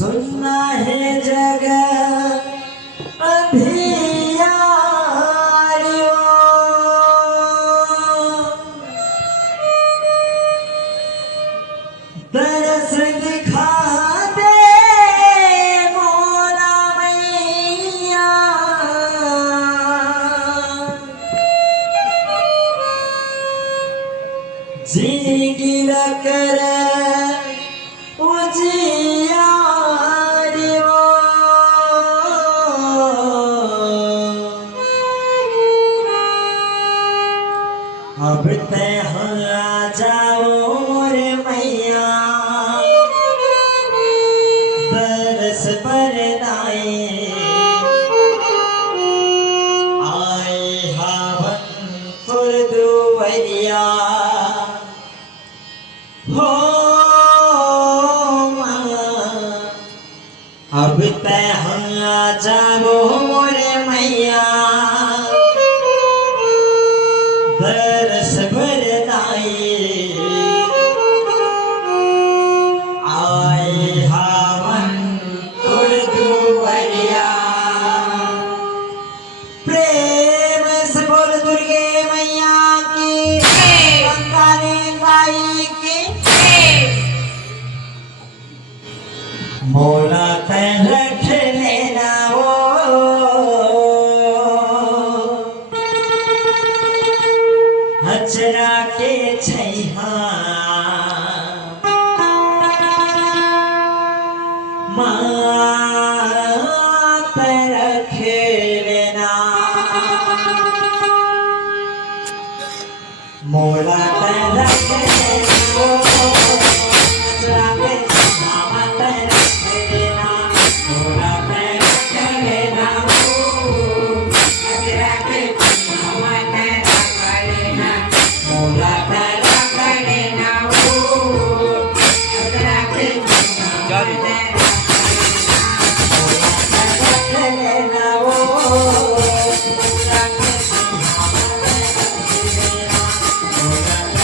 सुनना है जग अंधियारियों, दरस दिखा दे मोरा मैया। जिंदगी कर अब तय जाओ रे मैया, बरस पर आए हावन दुवरिया हो अब तय जाओ रे मैया, बरस बरदाई आए हावन दुवरिया। प्रेम से बोल दुर्गे मैया की, कंकाली माई की। मोला तन रख लेना वो हजरा के छैहा, मात रख लेना मोला तन रख लेना हजरा के छैहा, मात रख लेना मोला तन रख लेना हजरा के छैहा, मात रख लेना मोला तन रख लेना हजरा के छैहा। Oh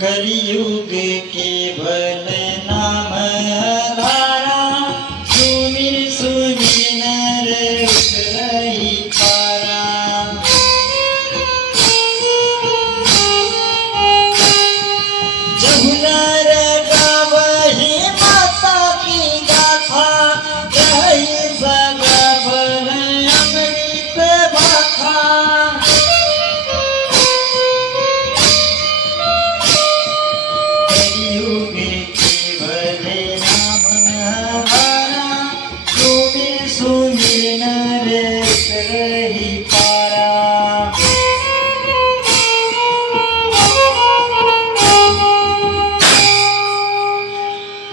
कलयुग केवल नाम धारा सुमिर सुमिर नर उतरहि पारा जहुनर गावहि माता की गाथा रहि सदा भर अमृत भाखा कलयुग केवल नाम धारा सुमिर सुमिर नर उतरहि पारा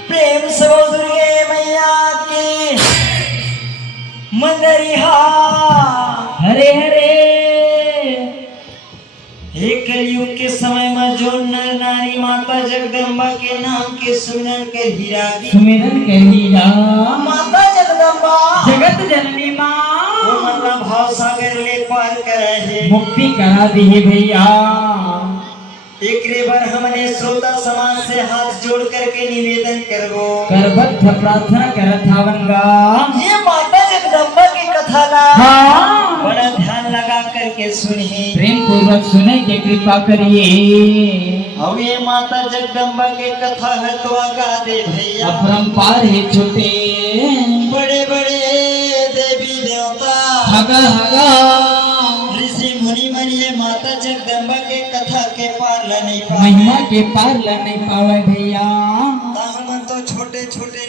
प्रेम से बोल दुर्गे मैया की मंदरिहा हरे हरे। हे कलयुग के समय में जो नर नारी माता जगदम्बा के नाम के सुमिरन कर हीरा सुमिरन कहीरा माता जगदम्बा जगत जननी माँ वो मल्ला भाव सागर ले पार करे है मुक्ति करा दी भैया। एक बार हमने श्रोता समाज से हाथ जोड़ करके निवेदन करबो करबद्ध प्रार्थना करत हवंगा। ये माता जगदम्बा की कथा ना हाँ बड़ा ध्यान लगा करके सुनिए प्रेम पूर्वक सुने के कृपा करिए। अब ये माता जगदम्बा के कथा है तो आगा दे भैया अपरंपार है छोटे बड़े बड़े देवी देवता हगा हगा ऋषि मुनि मन ये माता जगदम्बा के कथा के पार ला नहीं महिमा पाए के पार ला नहीं पावे भैया। हमन तो छोटे छोटे